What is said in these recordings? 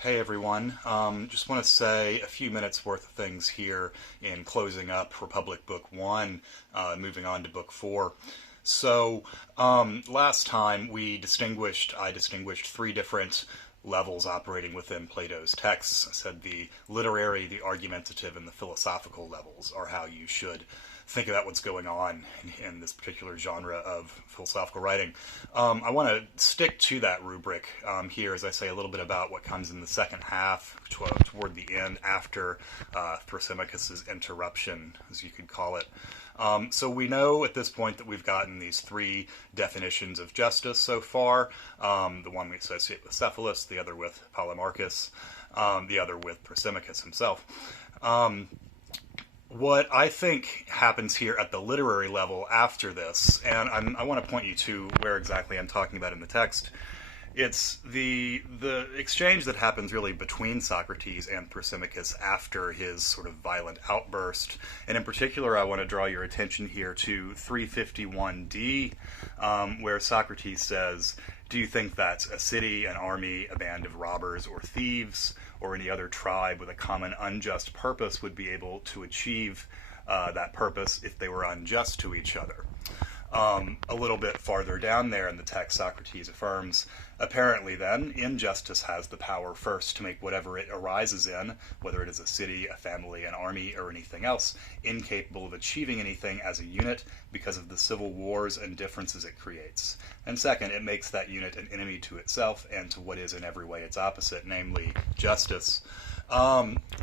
Hey everyone. Just want to say a few minutes worth of things here in closing up Republic Book 1, moving on to Book 4. Last time I distinguished three different levels operating within Plato's texts. I said the literary, the argumentative, and the philosophical levels are how you should think about what's going on in this particular genre of philosophical writing. I want to stick to that rubric here as I say a little bit about what comes in the second half, toward the end, after Thrasymachus's interruption, as you could call it. So we know at this point that we've gotten these three definitions of justice so far. The one we associate with Cephalus, the other with Polemarchus, the other with Thrasymachus himself. What I think happens here at the literary level after this, and I want to point you to where exactly I'm talking about in the text. It's the exchange that happens really between Socrates and Thrasymachus after his sort of violent outburst. And in particular, I want to draw your attention here to 351d, where Socrates says, "Do you think that a city, an army, a band of robbers or thieves, or any other tribe with a common unjust purpose would be able to achieve that purpose if they were unjust to each other?" A little bit farther down there in the text, Socrates affirms, "Apparently, then, injustice has the power first to make whatever it arises in, whether it is a city, a family, an army, or anything else, incapable of achieving anything as a unit because of the civil wars and differences it creates. And second, it makes that unit an enemy to itself and to what is in every way its opposite, namely justice."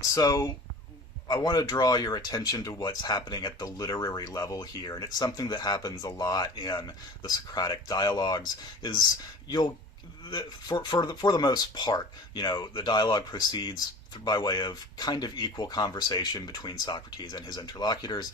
So I want to draw your attention to what's happening at the literary level here, and it's something that happens a lot in the Socratic dialogues. Is you'll for the most part, the dialogue proceeds by way of kind of equal conversation between Socrates and his interlocutors.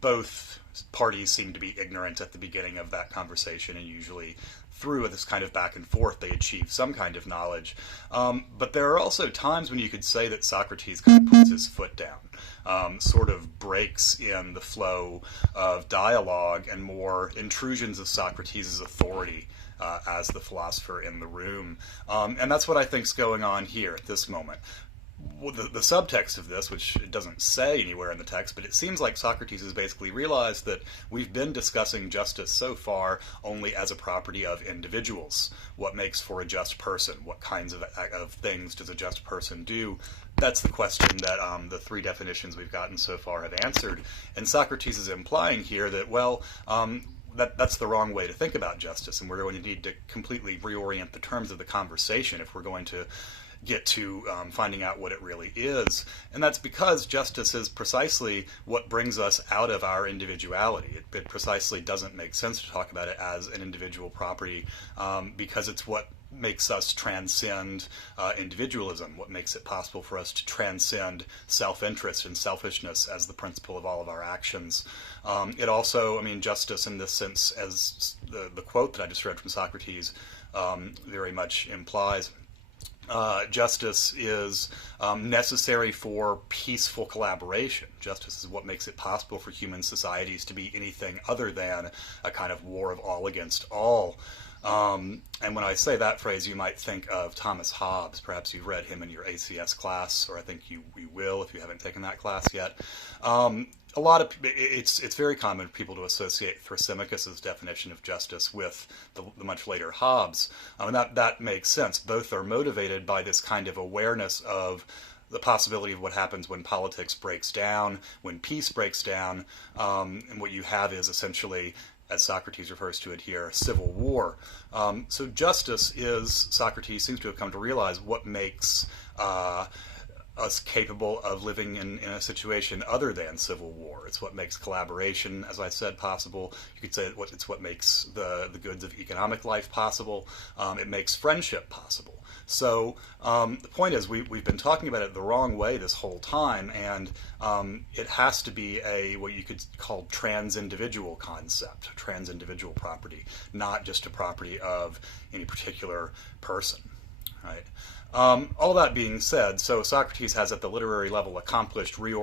Both parties seem to be ignorant at the beginning of that conversation, and usually through this kind of back and forth they achieve some kind of knowledge. But there are also times when you could say that Socrates kind of puts his foot down, sort of breaks in the flow of dialogue, and more intrusions of Socrates' authority as the philosopher in the room. And that's what I think is going on here at this moment. The subtext of this, which it doesn't say anywhere in the text, but it seems like Socrates has basically realized that we've been discussing justice so far only as a property of individuals. What makes for a just person? What kinds of things does a just person do? That's the question that the three definitions we've gotten so far have answered. And Socrates is implying here that, well, that's the wrong way to think about justice, and we're going to need to completely reorient the terms of the conversation if we're going to get to finding out what it really is. And that's because justice is precisely what brings us out of our individuality. It precisely doesn't make sense to talk about it as an individual property, because it's what makes us transcend individualism, what makes it possible for us to transcend self-interest and selfishness as the principle of all of our actions. It also, justice in this sense, as the quote that I just read from Socrates very much implies, justice is necessary for peaceful collaboration. Justice is what makes it possible for human societies to be anything other than a kind of war of all against all. And when I say that phrase, you might think of Thomas Hobbes. Perhaps you've read him in your ACS class, or I think you will if you haven't taken that class yet. It's very common for people to associate Thrasymachus's definition of justice with the much later Hobbes. And that makes sense. Both are motivated by this kind of awareness of the possibility of what happens when politics breaks down, when peace breaks down, and what you have is essentially, as Socrates refers to it here, civil war. So justice is, Socrates seems to have come to realize, what makes us capable of living in a situation other than civil war. It's what makes collaboration, as I said, possible. You could say it's what makes the goods of economic life possible. It makes friendship possible. So the point is, we've been talking about it the wrong way this whole time, and it has to be what you could call trans-individual concept, trans-individual property, not just a property of any particular person, right? All that being said, so Socrates has at the literary level accomplished reorienting